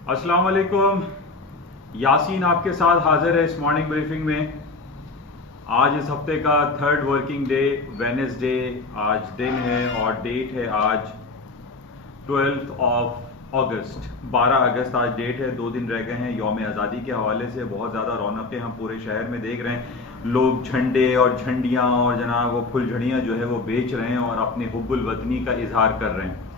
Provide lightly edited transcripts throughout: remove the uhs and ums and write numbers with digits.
अस्सलाम वालेकुम। यासीन आपके साथ हाजिर है इस मॉर्निंग ब्रीफिंग में। आज इस हफ्ते का थर्ड वर्किंग डे वेडनेसडे आज दिन है और डेट है आज 12 अगस्त 12 अगस्त आज डेट है। 2 दिन रह गए हैं यौम आज़ादी के हवाले से। बहुत ज़्यादा रौनकें हम पूरे शहर में देख रहे हैं। लोग झंडे और झंडियाँ और जनाब वो फुलझड़ियाँ जो है वो बेच रहे हैं और अपने हुब्बुल वतनी का इजहार कर रहे हैं।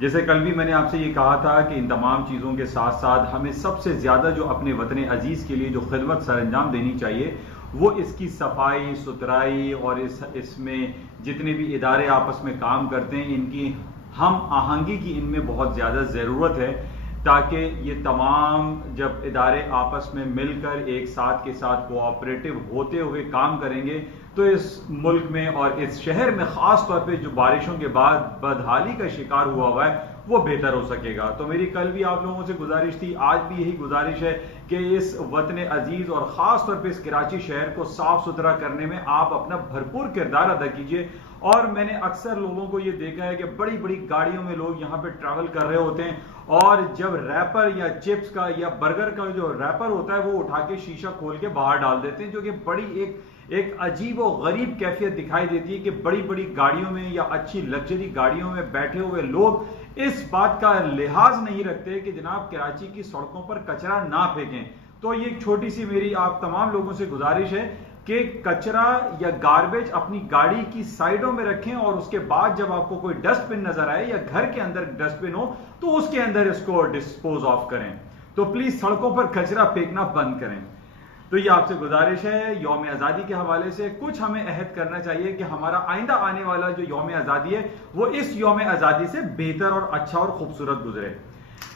जैसे कल भी मैंने आपसे ये कहा था कि इन तमाम चीज़ों के साथ साथ हमें सबसे ज़्यादा जो अपने वतन अजीज़ के लिए जो खिदमत सरअंजाम देनी चाहिए वो इसकी सफाई सुथराई और इसमें जितने भी इदारे आपस में काम करते हैं इनकी हम आहंगी की इनमें बहुत ज़्यादा ज़रूरत है, ताकि ये तमाम जब इदारे आपस में मिलकर एक साथ के साथ कोऑपरेटिव होते हुए काम करेंगे तो इस मुल्क में और इस शहर में ख़ास तौर पे जो बारिशों के बाद बदहाली का शिकार हुआ है वो बेहतर हो सकेगा। तो मेरी कल भी आप लोगों से गुजारिश थी, आज भी यही गुजारिश है कि इस वतन अजीज़ और ख़ास तौर पे इस कराची शहर को साफ सुथरा करने में आप अपना भरपूर किरदार अदा कीजिए। और मैंने अक्सर लोगों को ये देखा है कि बड़ी बड़ी गाड़ियों में लोग यहाँ पे ट्रैवल कर रहे होते हैं और जब रैपर या चिप्स का या बर्गर का जो रैपर होता है वो उठा के शीशा खोल के बाहर डाल देते हैं, जो कि बड़ी एक अजीब और गरीब कैफियत दिखाई देती है कि बड़ी बड़ी गाड़ियों में या अच्छी लग्जरी गाड़ियों में बैठे हुए लोग इस बात का लिहाज नहीं रखते कि जनाब कराची की सड़कों पर कचरा ना फेंकें। तो ये एक छोटी सी मेरी आप तमाम लोगों से गुजारिश है कि कचरा या गार्बेज अपनी गाड़ी की साइडों में रखें और उसके बाद जब आपको कोई डस्टबिन नजर आए या घर के अंदर डस्टबिन हो तो उसके अंदर इसको डिस्पोज ऑफ करें। तो प्लीज सड़कों पर कचरा फेंकना बंद करें। तो ये आपसे गुजारिश है। यौम आज़ादी के हवाले से कुछ हमें अहद करना चाहिए कि हमारा आइंदा आने वाला जो यौम आज़ादी है वो इस यौम आज़ादी से बेहतर और अच्छा और खूबसूरत गुजरे।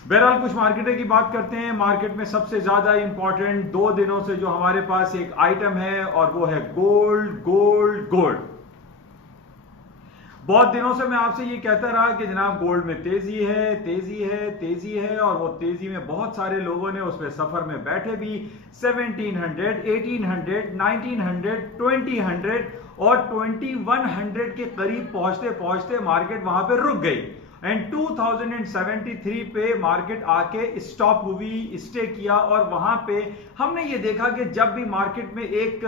बहरहाल कुछ मार्केटें की बात करते हैं। मार्केट में सबसे ज्यादा इंपॉर्टेंट 2 दिनों से जो हमारे पास एक आइटम है और वो है गोल्ड गोल्ड गोल्ड। बहुत दिनों से मैं आपसे ये कहता रहा कि जनाब गोल्ड में तेजी है तेजी है तेजी है और वो तेजी में बहुत सारे लोगों ने उस पर सफर में बैठे भी 1700, 1800, 1900, 2000 और 2100 के करीब पहुंचते पहुंचते मार्केट वहां पे रुक गई एंड 2073 पे मार्केट आके स्टॉप हुई, स्टे किया। और वहां पे हमने ये देखा कि जब भी मार्केट में एक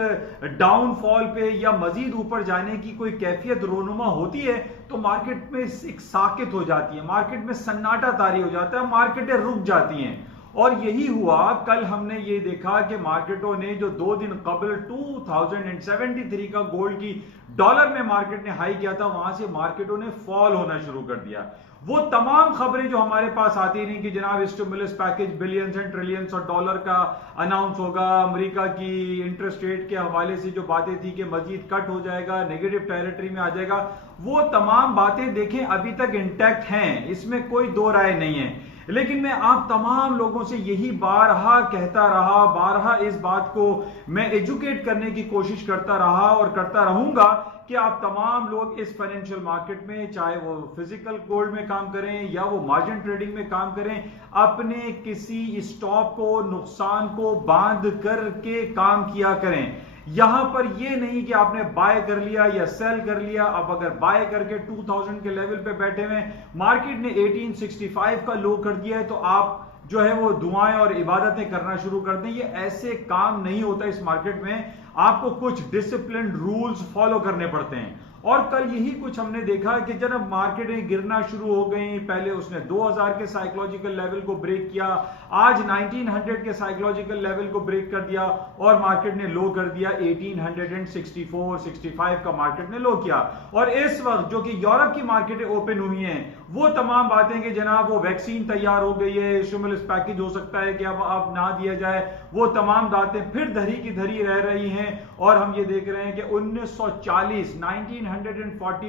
डाउनफॉल पे या मजीद ऊपर जाने की कोई कैफियत रोनुमा होती है तो मार्केट में एक साकित हो जाती है, मार्केट में सन्नाटा तारी हो जाता है, मार्केटें रुक जाती हैं। और यही हुआ। कल हमने ये देखा कि मार्केटों ने जो 2 दिन कबल 2073 का गोल्ड की डॉलर में मार्केट ने हाई किया था वहां से मार्केटों ने फॉल होना शुरू कर दिया। वो तमाम खबरें जो हमारे पास आती रही कि जनाब stimulus package billions and trillions और डॉलर का अनाउंस होगा, अमेरिका की इंटरेस्ट रेट के हवाले से जो बातें थी कि मजीद कट हो जाएगा, नेगेटिव टेरिटरी में आ जाएगा, वो तमाम बातें देखें अभी तक इंटैक्ट हैं, इसमें कोई दो राय नहीं है। लेकिन मैं आप तमाम लोगों से यही बारहा कहता रहा, बारहा इस बात को मैं एजुकेट करने की कोशिश करता रहा और करता रहूंगा कि आप तमाम लोग इस फाइनेंशियल मार्केट में चाहे वो फिजिकल गोल्ड में काम करें या वो मार्जिन ट्रेडिंग में काम करें, अपने किसी स्टॉप को नुकसान को बांध करके काम किया करें। यहां पर ये नहीं कि आपने बाय कर लिया या सेल कर लिया। अब अगर बाय करके 2000 के लेवल पे बैठे हुए मार्केट ने 1865 का लो कर दिया है तो आप जो है वो दुआएं और इबादतें करना शुरू कर दें। ये ऐसे काम नहीं होता इस मार्केट में। आपको कुछ डिसिप्लिन रूल्स फॉलो करने पड़ते हैं। और कल यही कुछ हमने देखा कि जब मार्केटें गिरना शुरू हो गई, पहले उसने 2000 के साइकोलॉजिकल लेवल को ब्रेक किया, आज 1900 के साइकोलॉजिकल लेवल को ब्रेक कर दिया और मार्केट ने लो कर दिया 1864, 65 का मार्केट ने लो किया। और इस वक्त जो कि यूरोप की मार्केटें ओपन हुई हैं वो तमाम बातें कि जनाब वो वैक्सीन तैयार हो गई है, स्टिमुलस पैकेज हो सकता है कि अब ना दिया जाए, वो तमाम बातें फिर धरी की धरी रह रही हैं। और हम ये देख रहे हैं कि 1940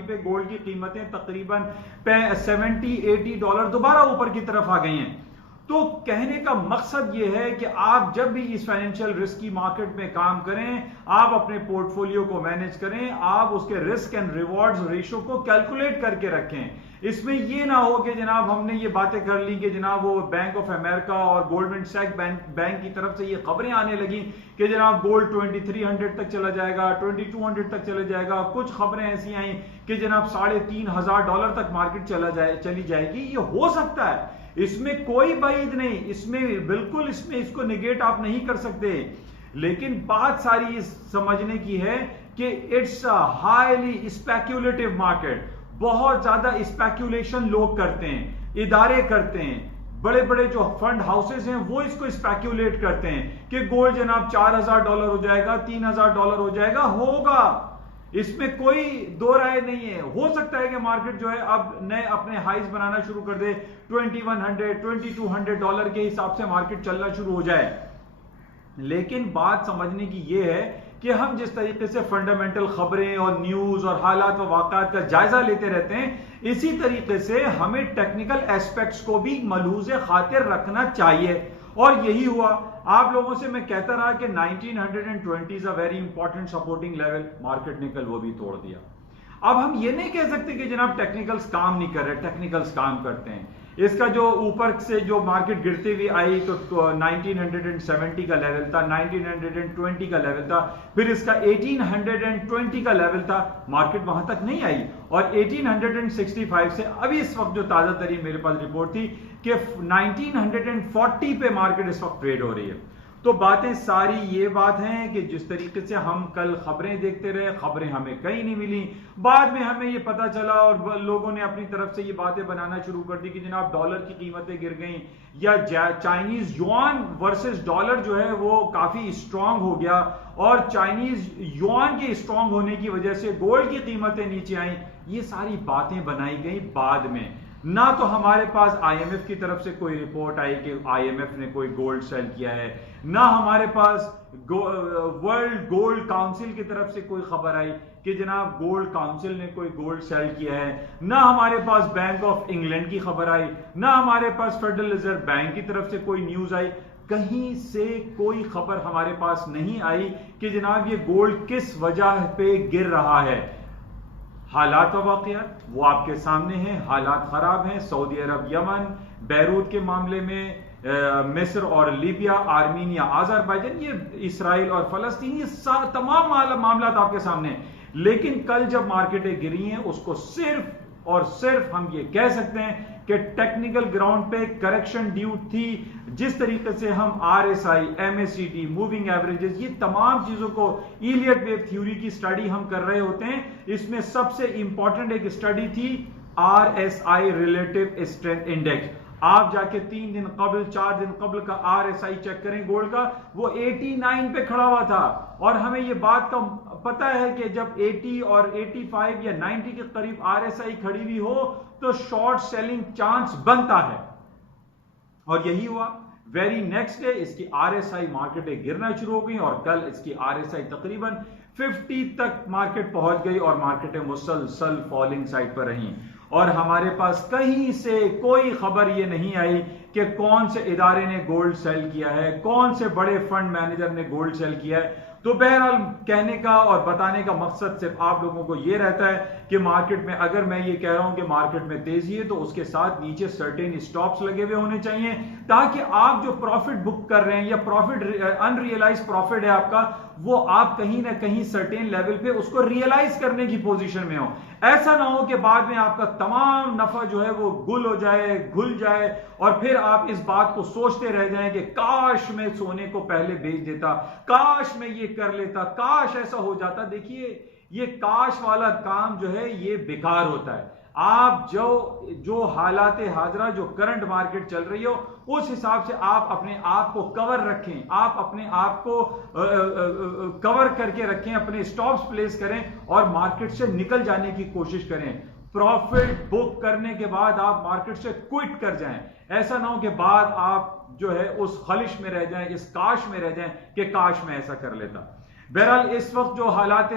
पे गोल्ड की कीमतें तकरीबन $70-80 दोबारा ऊपर की तरफ आ गई हैं। तो कहने का मकसद यह है कि आप जब भी इस फाइनेंशियल रिस्क की मार्केट में काम करें, आप अपने पोर्टफोलियो को मैनेज करें, आप उसके रिस्क एंड रिवॉर्ड्स रेशो को कैलकुलेट करके रखें। इसमें यह ना हो कि जनाब हमने ये बातें कर ली कि जनाब वो बैंक ऑफ अमेरिका और गोल्डमैन सैक्स बैंक की तरफ से ये खबरें आने लगी कि जनाब गोल्ड 2300 तक चला जाएगा, 2200 तक चला जाएगा। कुछ खबरें ऐसी आई कि जनाब $3500 तक मार्केट चली जाएगी। ये हो सकता है, इसमें कोई बाइद नहीं, इसमें बिल्कुल इसको निगेट आप नहीं कर सकते। लेकिन बात सारी इस समझने की है कि it's a highly speculative market. बहुत ज्यादा स्पेक्यूलेशन लोग करते हैं, इदारे करते हैं, बड़े बड़े जो फंड हाउसेस हैं वो इसको स्पेक्यूलेट करते हैं कि गोल्ड जनाब $4000 हो जाएगा, $3000 हो जाएगा। होगा, इसमें कोई दो राय नहीं है। हो सकता है कि मार्केट जो है अब नए अपने हाइज बनाना शुरू कर दे, $2100 $2200 के हिसाब से मार्केट चलना शुरू हो जाए। लेकिन बात समझने की यह है कि हम जिस तरीके से फंडामेंटल खबरें और न्यूज और हालात व वाक़ात का जायजा लेते रहते हैं, इसी तरीके से हमें टेक्निकल एस्पेक्ट्स को भी मलहूज़ खातिर रखना चाहिए। और यही हुआ। आप लोगों से मैं कहता रहा कि 1920 is a very important supporting level, market ने कल वो भी तोड़ दिया। अब हम ये नहीं कह सकते कि जनाब टेक्निकल्स काम नहीं कर रहे, टेक्निकल्स काम करते हैं। इसका जो ऊपर से जो मार्केट गिरती हुई आई तो 1970 का लेवल था, 1920 का लेवल था, फिर इसका 1820 का लेवल था, मार्केट वहां तक नहीं आई। और 1865 से अभी इस वक्त जो ताजा तरीन मेरे पास रिपोर्ट थी कि 1940 पे मार्केट इस वक्त ट्रेड हो रही है। तो बातें सारी ये बात हैं कि जिस तरीके से हम कल खबरें देखते रहे, खबरें हमें कहीं नहीं मिली, बाद में हमें ये पता चला और लोगों ने अपनी तरफ से ये बातें बनाना शुरू कर दी कि जनाब डॉलर की कीमतें गिर गई, या चाइनीज युआन वर्सेस डॉलर जो है वो काफी स्ट्रांग हो गया, और चाइनीज युआन के स्ट्रांग होने की वजह से गोल्ड की कीमतें नीचे आई। ये सारी बातें बनाई गई बाद में। ना तो हमारे पास आईएमएफ की तरफ से कोई रिपोर्ट आई कि आईएमएफ ने कोई गोल्ड सेल किया है, ना हमारे पास वर्ल्ड गोल्ड काउंसिल की तरफ से कोई खबर आई कि जनाब गोल्ड काउंसिल ने कोई गोल्ड सेल किया है, ना हमारे पास बैंक ऑफ इंग्लैंड की खबर आई, ना हमारे पास फेडरल रिजर्व बैंक की तरफ से कोई न्यूज आई। कहीं से कोई खबर हमारे पास नहीं आई कि जनाब ये गोल्ड किस वजह पे गिर रहा है। हालात व वाक़यात वो आपके सामने हैं, हालात खराब हैं। सऊदी अरब, यमन, बैरूत के मामले में मिस्र और लीबिया, आर्मीनिया, अज़रबैजान, ये इसराइल और फलस्तीन, ये तमाम मामला आपके सामने हैं। लेकिन कल जब मार्केटें गिरी हैं उसको सिर्फ और सिर्फ हम ये कह सकते हैं कि टेक्निकल ग्राउंड पे करेक्शन ड्यू थी। जिस तरीके से हम आरएसआई, एमएसीडी, मूविंग एवरेजेस, ये तमाम चीजों को इलियट वेव थ्योरी की स्टडी हम कर रहे होते हैं, इसमें सबसे इंपॉर्टेंट एक स्टडी थी आरएसआई रिलेटिव स्ट्रेंथ इंडेक्स। आप जाके 3 दिन कबल, 4 दिन कबल का आरएसआई चेक करें गोल्ड का, वो 89 पे खड़ा हुआ था। और हमें ये बात का पता है कि जब 80 और 85 या 90 के करीब आरएसआई खड़ी हुई हो तो शॉर्ट सेलिंग चांस बनता है। और यही हुआ। वेरी नेक्स्ट डे इसकी आरएसआई मार्केटें गिरना शुरू हो गई और कल इसकी आरएसआई तकरीबन 50 तक मार्केट पहुंच गई और मार्केटें मुसलसल फॉलिंग साइड पर रहीं। और हमारे पास कहीं से कोई खबर ये नहीं आई कि कौन से इदारे ने गोल्ड सेल किया है, कौन से बड़े फंड मैनेजर ने गोल्ड सेल किया है। तो बहरहाल कहने का और बताने का मकसद सिर्फ आप लोगों को यह रहता है कि मार्केट में अगर मैं ये कह रहा हूं कि मार्केट में तेजी है तो उसके साथ नीचे सर्टेन स्टॉप्स लगे हुए होने चाहिए, ताकि आप जो प्रॉफिट बुक कर रहे हैं या प्रॉफिट अनरियलाइज प्रॉफिट है आपका, वो आप कहीं ना कहीं सर्टेन लेवल पे उसको रियलाइज करने की पोजीशन में हो। ऐसा ना हो कि बाद में आपका तमाम नफा जो है वो गुल हो जाए, घुल जाए, और फिर आप इस बात को सोचते रह जाएं कि काश मैं सोने को पहले बेच देता, काश मैं ये कर लेता, काश ऐसा हो जाता। देखिए, ये काश वाला काम जो है ये बेकार होता है। आप जो हालात हाजरा, जो करंट मार्केट चल रही हो, उस हिसाब से आप अपने आप को कवर रखें, आप अपने आप को कवर करके रखें, अपने स्टॉप्स प्लेस करें और मार्केट से निकल जाने की कोशिश करें। प्रॉफिट बुक करने के बाद आप मार्केट से क्विट कर जाएं। ऐसा ना हो कि बाद आप जो है उस खलिश में रह जाएं, इस काश में रह जाएं कि काश मैं ऐसा कर लेता। बहरहाल इस वक्त जो हालात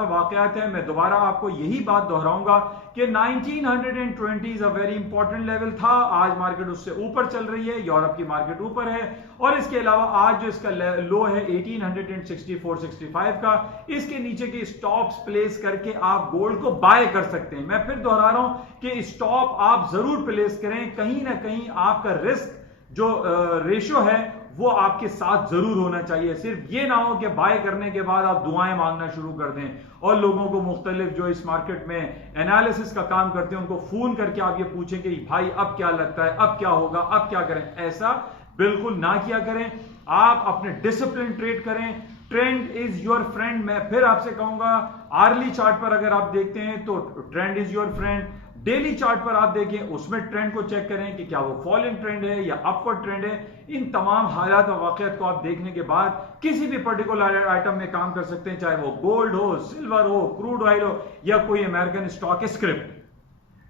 और वाकयात हैं, मैं दोबारा आपको यही बात दोहराऊंगा कि 1920 अ वेरी इंपॉर्टेंट लेवल था। आज मार्केट उससे ऊपर चल रही है, यूरोप की मार्केट ऊपर है, और इसके अलावा आज जो इसका लो है 1864-65 का, इसके नीचे के स्टॉप्स प्लेस करके आप गोल्ड को बाय कर सकते हैं। मैं फिर दोहरा रहा हूं कि स्टॉप आप जरूर प्लेस करें, कहीं ना कहीं आपका रिस्क जो रेशो है वो आपके साथ जरूर होना चाहिए। सिर्फ ये ना हो कि बाय करने के बाद आप दुआएं मांगना शुरू कर दें और लोगों को मुख्तलिफ जो इस मार्केट में एनालिसिस का काम करते हैं उनको फोन करके आप ये पूछें कि भाई अब क्या लगता है, अब क्या होगा, अब क्या करें। ऐसा बिल्कुल ना किया करें। आप अपने डिसिप्लिन ट्रेड करें। Trend is your friend. मैं फिर आपसे कहूंगा, आर्ली चार्ट पर अगर आप देखते हैं तो trend is your friend. Daily chart पर आप देखें, उसमें ट्रेंड को चेक करें कि क्या वो फॉलिंग ट्रेंड है या अपवर्ड ट्रेंड है। इन तमाम हालात और वाकयात को आप देखने के बाद किसी भी पर्टिकुलर आइटम में काम कर सकते हैं, चाहे वो गोल्ड हो, सिल्वर हो, क्रूड ऑयल हो, या कोई अमेरिकन स्टॉक स्क्रिप्ट,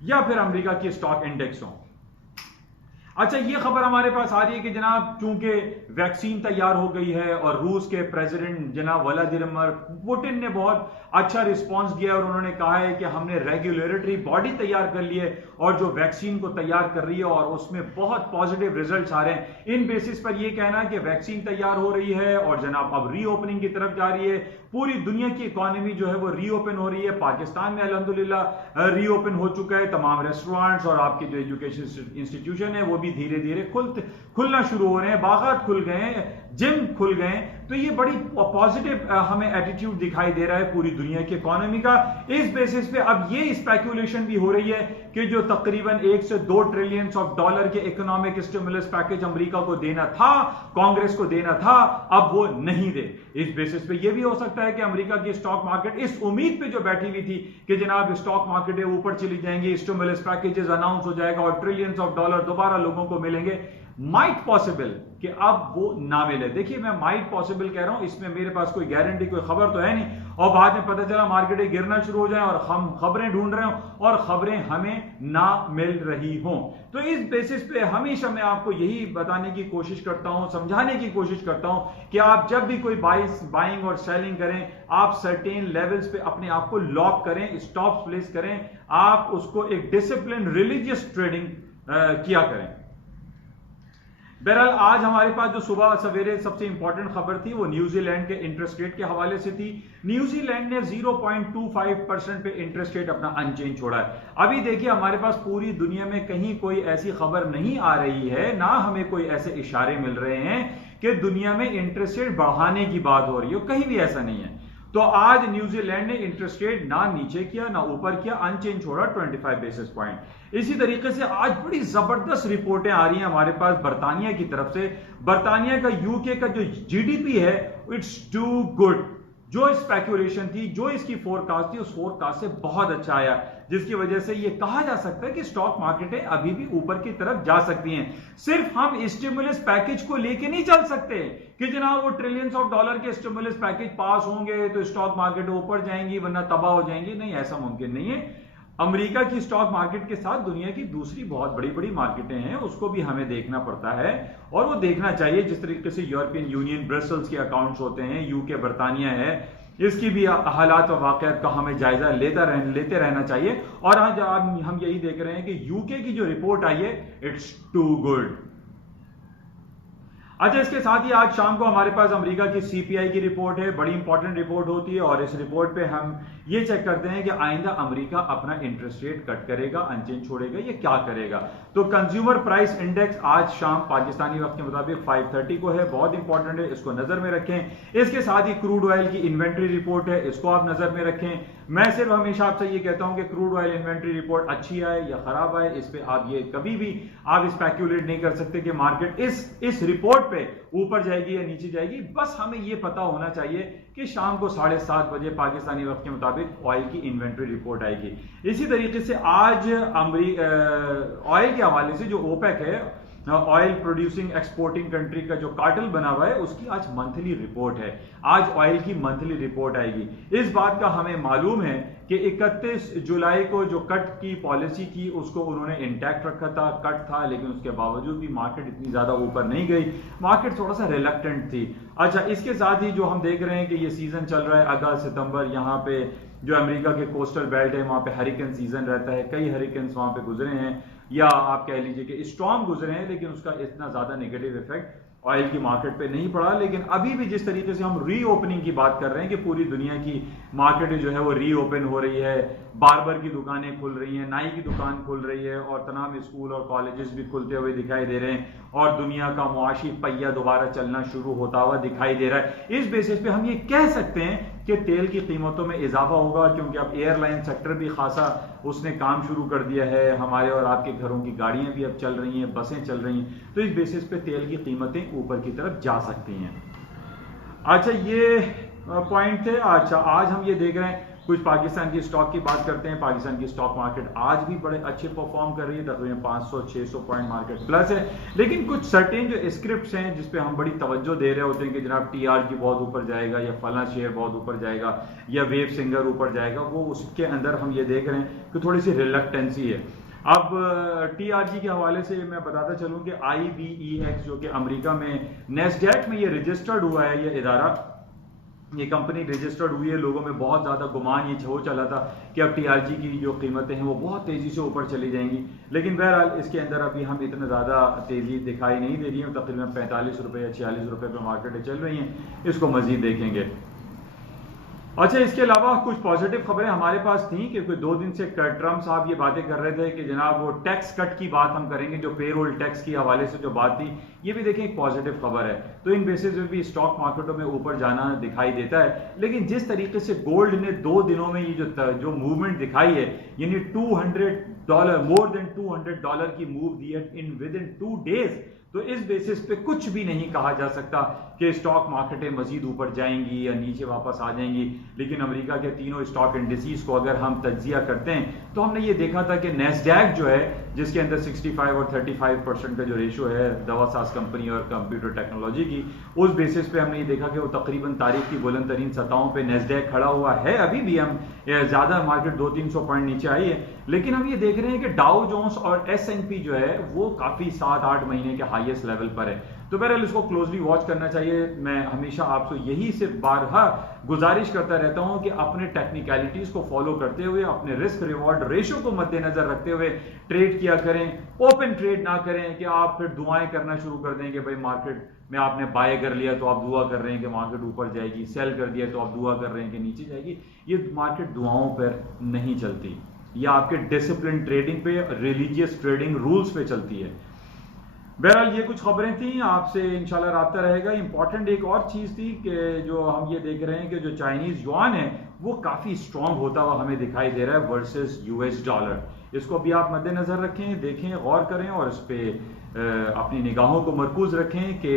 या फिर अमेरिका की स्टॉक इंडेक्स हो। अच्छा, ये खबर हमारे पास आ रही है कि जनाब चूंकि वैक्सीन तैयार हो गई है और रूस के प्रेसिडेंट जनाब व्लादिमीर पुतिन ने बहुत अच्छा रिस्पांस दिया और उन्होंने कहा है कि हमने रेगुलेटरी बॉडी तैयार कर ली है और जो वैक्सीन को तैयार कर रही है और उसमें बहुत पॉजिटिव रिजल्ट्स आ रहे हैं। इन बेसिस पर यह कहना है कि वैक्सीन तैयार हो रही है और जनाब अब रीओपनिंग की तरफ जा रही है। पूरी दुनिया की इकोनॉमी जो है वो रीओपन हो रही है। पाकिस्तान में अल्हम्दुलिल्लाह रीओपन हो चुका है। तमाम रेस्टोरेंट्स और आपके जो एजुकेशन इंस्टीट्यूशन है वो भी धीरे धीरे खुलना शुरू हो रहे हैं। बागात खुल गए हैं, जिम खुल गए। तो ये बड़ी पॉजिटिव हमें एटीट्यूड दिखाई दे रहा है पूरी दुनिया की इकोनॉमी का। इस बेसिस पे अब ये स्पेकुलेशन भी हो रही है कि जो तकरीबन 1 से 2 ट्रिलियन ऑफ डॉलर के इकोनॉमिक स्टिमुलस पैकेज अमेरिका को देना था, कांग्रेस को देना था, अब वो नहीं दे। इस बेसिस पे ये भी हो सकता है कि अमेरिका की स्टॉक मार्केट इस उम्मीद पे जो बैठी हुई थी कि जनाब स्टॉक मार्केटें ऊपर चली जाएंगी, स्टिमुलस पैकेजेस अनाउंस हो जाएगा और ट्रिलियंस ऑफ डॉलर दोबारा लोगों को मिलेंगे, माइट पॉसिबल कि अब वो ना मिले। देखिए, मैं माइट पॉसिबल कह रहा हूं, इसमें मेरे पास कोई गारंटी, कोई खबर तो है नहीं, और बाद में पता चला मार्केटें गिरना शुरू हो जाए और हम खबरें ढूंढ रहे हो और खबरें हमें ना मिल रही हों। तो इस बेसिस पे हमेशा मैं आपको यही बताने की कोशिश करता हूं, समझाने की कोशिश करता हूं कि आप जब भी कोई बाइंग और सेलिंग करें, आप सर्टेन लेवल्स पे अपने आप को लॉक करें, स्टॉप प्लेस करें, आप उसको एक डिसिप्लिन रिलीजियस ट्रेडिंग किया करें। बहरहाल आज हमारे पास जो सुबह सवेरे सबसे इंपॉर्टेंट खबर थी वो न्यूजीलैंड के इंटरेस्ट रेट के हवाले से थी। न्यूजीलैंड ने 0.25% पे इंटरेस्ट रेट अपना अनचेंज छोड़ा है। अभी देखिए, हमारे पास पूरी दुनिया में कहीं कोई ऐसी खबर नहीं आ रही है, ना हमें कोई ऐसे इशारे मिल रहे हैं कि दुनिया में इंटरेस्ट रेट बढ़ाने की बात हो रही हो, कहीं भी ऐसा नहीं है। तो आज न्यूजीलैंड ने इंटरेस्ट रेट ना नीचे किया ना ऊपर किया, अनचेंज छोड़ा 25 बेसिस पॉइंट। इसी तरीके से आज बड़ी जबरदस्त रिपोर्टें आ रही हैं हमारे पास बर्तानिया की तरफ से। बर्तानिया का, यूके का जो जीडीपी है, इट्स टू गुड। जो स्पेकुलेशन थी, जो इसकी फोरकास्ट थी, उस फोरकास्ट से बहुत अच्छा आया, जिसकी वजह से यह कहा जा सकता है कि स्टॉक मार्केटें अभी भी ऊपर की तरफ जा सकती हैं। सिर्फ हम स्टिमुलस पैकेज को लेके नहीं चल सकते कि जनाब वो ट्रिलियंस ऑफ डॉलर के स्टिमुलस पैकेज पास होंगे तो स्टॉक मार्केट ऊपर जाएंगी वरना तबाह हो जाएंगी। नहीं, ऐसा मुमकिन नहीं है। अमेरिका की स्टॉक मार्केट के साथ दुनिया की दूसरी बहुत बड़ी बड़ी मार्केटें हैं, उसको भी हमें देखना पड़ता है और वो देखना चाहिए। जिस तरीके से यूरोपियन यूनियन ब्रसल्स के अकाउंट्स होते हैं, यूके बर्तानिया है, इसकी भी हालात और वाकयात का हमें जायजा लेते रहना चाहिए। और आज हम यही देख रहे हैं कि यूके की जो रिपोर्ट आई है, इट्स टू गुड। अच्छा, इसके साथ ही आज शाम को हमारे पास अमेरिका की सीपीआई की रिपोर्ट है। बड़ी इंपॉर्टेंट रिपोर्ट होती है और इस रिपोर्ट पे हम ये चेक करते हैं कि आइंदा अमेरिका अपना इंटरेस्ट रेट कट करेगा, अनचेंज छोड़ेगा, ये क्या करेगा। तो कंज्यूमर प्राइस इंडेक्स आज शाम पाकिस्तानी वक्त के मुताबिक 5:30 को है, बहुत इंपॉर्टेंट है, इसको नजर में रखें। इसके साथ ही क्रूड ऑयल की इन्वेंट्री रिपोर्ट है, इसको आप नजर में रखें। मैं सिर्फ हमेशा आपसे ये कहता हूं कि क्रूड ऑयल इन्वेंट्री रिपोर्ट अच्छी आए या खराब आए, इस पे आप ये कभी भी आप स्पेक्यूलेट नहीं कर सकते कि मार्केट इस रिपोर्ट पे ऊपर जाएगी या नीचे जाएगी। बस हमें ये पता होना चाहिए कि शाम को 7:30 बजे पाकिस्तानी वक्त के मुताबिक ऑयल की इन्वेंट्री रिपोर्ट आएगी। इसी तरीके से आज ऑयल के हवाले से जो ओपेक है, ऑयल प्रोड्यूसिंग एक्सपोर्टिंग कंट्री का जो कार्टेल बना हुआ है, उसकी आज मंथली रिपोर्ट है। आज ऑयल की मंथली रिपोर्ट आएगी। इस बात का हमें मालूम है कि 31 जुलाई को जो कट की पॉलिसी थी उसको उन्होंने इंटैक्ट रखा था, कट था, लेकिन उसके बावजूद भी मार्केट इतनी ज्यादा ऊपर नहीं गई, मार्केट थोड़ा सा रिलक्टेंट थी। अच्छा, इसके साथ ही जो हम देख रहे हैं कि ये सीजन चल रहा है अगस्त सितंबर, यहाँ पे जो अमेरिका के कोस्टल बेल्ट है वहां पे हरिकेन सीजन रहता है, कई हरिकेन्स वहां पे गुजरे हैं, या आप कह लीजिए कि स्टॉर्म गुजरे हैं, लेकिन उसका इतना ज्यादा नेगेटिव इफेक्ट ऑयल की मार्केट पे नहीं पड़ा। लेकिन अभी भी जिस तरीके से हम रीओपनिंग की बात कर रहे हैं कि पूरी दुनिया की मार्केट जो है वो रीओपन हो रही है बार्बर की दुकानें खुल रही हैं, नाई की दुकान खुल रही है और तमाम स्कूल और कॉलेजेस भी खुलते हुए दिखाई दे रहे हैं और दुनिया का मुआशी पहिया दोबारा चलना शुरू होता हुआ दिखाई दे रहा है। इस बेसिस पे हम ये कह सकते हैं कि तेल की कीमतों में इजाफा होगा, क्योंकि अब एयरलाइन सेक्टर भी खासा उसने काम शुरू कर दिया है। हमारे और आपके घरों की गाड़ियां भी अब चल रही हैं, बसें चल रही हैं, तो इस बेसिस पे तेल की कीमतें ऊपर की तरफ जा सकती हैं। अच्छा, ये पॉइंट थे। अच्छा, आज हम ये देख रहे हैं कुछ पाकिस्तान की स्टॉक की बात करते हैं। पाकिस्तान की स्टॉक मार्केट आज भी बड़े अच्छे परफॉर्म कर रही है, तकरीबन 500-600 पॉइंट मार्केट प्लस है। लेकिन कुछ सर्टेन जो स्क्रिप्ट्स हैं जिस पे हम बड़ी तवज्जो दे रहे होते हैं कि जनाब TRG बहुत ऊपर जाएगा या फला शेयर बहुत ऊपर जाएगा या वेव सिंगर ऊपर जाएगा, वो उसके अंदर हम ये देख रहे हैं कि थोड़ी सी रिलक्टेंसी है। अब TRG के हवाले से मैं बताता चलूं कि IBEX जो कि अमेरिका में नेस्डैक में ये रजिस्टर्ड हुआ है, ये इदारा, ये कंपनी रजिस्टर्ड हुई है। लोगों में बहुत ज़्यादा गुमान ये हो चला था कि अब TRG की जो कीमतें हैं वो बहुत तेज़ी से ऊपर चली जाएंगी, लेकिन बहरहाल इसके अंदर अभी हम इतना ज़्यादा तेज़ी दिखाई नहीं दे रही है। तकरीबन 45 रुपये या 46 रुपये पर मार्केटें चल रही हैं, इसको मज़ीद देखेंगे। अच्छा, इसके अलावा कुछ पॉजिटिव खबरें हमारे पास थी कि कोई 2 दिन से ट्रम्प साहब ये बातें कर रहे थे कि जनाब वो टैक्स कट की बात हम करेंगे, जो पेरोल टैक्स की हवाले से जो बात थी, ये भी देखें एक पॉजिटिव खबर है। तो इन बेसिस पे भी स्टॉक मार्केटों में ऊपर जाना दिखाई देता है। लेकिन जिस तरीके से गोल्ड ने 2 दिनों में ये जो मूवमेंट दिखाई है, यानी $200 मोर देन $200 की मूव दी है इन विद इन 2 डेज, तो इस बेसिस पे कुछ भी नहीं कहा जा सकता कि स्टॉक मार्केटें मजीद ऊपर जाएंगी या नीचे वापस आ जाएंगी। लेकिन अमेरिका के तीनों स्टॉक इंडिसेस को अगर हम तज्जिया करते हैं तो हमने ये देखा था कि नेस्डैक जो है, जिसके अंदर 65 और 35% का जो रेशो है दवा साज कंपनी और कंप्यूटर टेक्नोलॉजी की, उस बेसिस पे हमने ये देखा कि वो तकरीबन तारीख की बुलंद तरीन सतहों पे नेस्डैक खड़ा हुआ है। अभी भी हम ज़्यादा मार्केट 200-300 पॉइंट नीचे आई है, लेकिन हम ये देख रहे हैं कि डाउ जोन्स और S&P जो है वो काफ़ी 7-8 महीने के हाईएस्ट लेवल पर है। तो बहरहाल इसको क्लोजली वॉच करना चाहिए। मैं हमेशा आपसे यही से बारहा गुजारिश करता रहता हूं कि अपने टेक्निकलिटीज को फॉलो करते हुए, अपने रिस्क रिवॉर्ड रेशो को मद्देनजर रखते हुए ट्रेड किया करें। ओपन ट्रेड ना करें कि आप फिर दुआएं करना शुरू कर दें कि भाई मार्केट में आपने बाय कर लिया तो आप दुआ कर रहे हैं कि मार्केट ऊपर जाएगी, सेल कर दिया तो आप दुआ कर रहे हैं कि नीचे जाएगी। ये मार्केट दुआओं पर नहीं चलती, यह आपके डिसिप्लिन ट्रेडिंग पे, रिलीजियस ट्रेडिंग रूल्स पे चलती है। बहरहाल ये कुछ खबरें थी, आपसे इंशाल्लाह राब्ता रहेगा। इंपॉर्टेंट एक और चीज़ थी कि जो हम ये देख रहे हैं कि जो चाइनीज़ युआन है वो काफ़ी स्ट्रांग होता हुआ हमें दिखाई दे रहा है वर्सेस US डॉलर। इसको भी आप मद्देनजर रखें, देखें, गौर करें और इस पर अपनी निगाहों को मरकूज रखें कि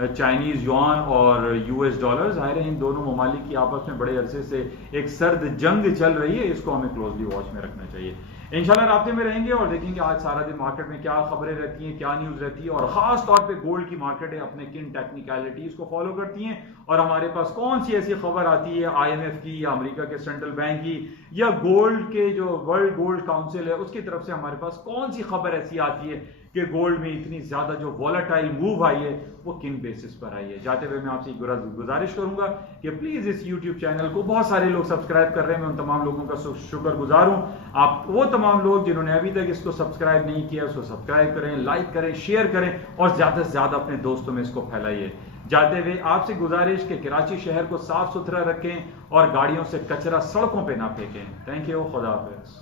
चाइनीज़ युआन और US डॉलर, ज़ाहिर है इन दोनों ममालिक की आपस में बड़े अरसे से एक सर्द जंग चल रही है, इसको हमें क्लोजली वॉच में रखना चाहिए। इंशाल्लाह राब्ते में रहेंगे और देखेंगे आज सारा दिन मार्केट में क्या खबरें रहती हैं, क्या न्यूज़ रहती है और ख़ास तौर पे गोल्ड की मार्केटें अपने किन टेक्निकलिटीज़ को फॉलो करती हैं और हमारे पास कौन सी ऐसी खबर आती है IMF की या अमेरिका के सेंट्रल बैंक की या गोल्ड के जो वर्ल्ड गोल्ड काउंसिल है उसकी तरफ से हमारे पास कौन सी खबर ऐसी आती है कि गोल्ड में इतनी ज्यादा जो वॉलेटाइल मूव आई है वो किन बेसिस पर आई है। जाते हुए मैं आपसे गुजारिश करूंगा कि प्लीज इस YouTube चैनल को बहुत सारे लोग सब्सक्राइब कर रहे हैं, मैं उन तमाम लोगों का शुक्रगुजार हूं। आप वो तमाम लोग जिन्होंने अभी तक इसको सब्सक्राइब नहीं किया उसको सब्सक्राइब करें, लाइक करें, शेयर करें और ज्यादा से ज्यादा अपने दोस्तों में इसको फैलाइए। जाते हुए आपसे गुजारिश कि कराची शहर को साफ सुथरा रखें और गाड़ियों से कचरा सड़कों पर ना फेंकें। थैंक यू, खुदा हाफिज।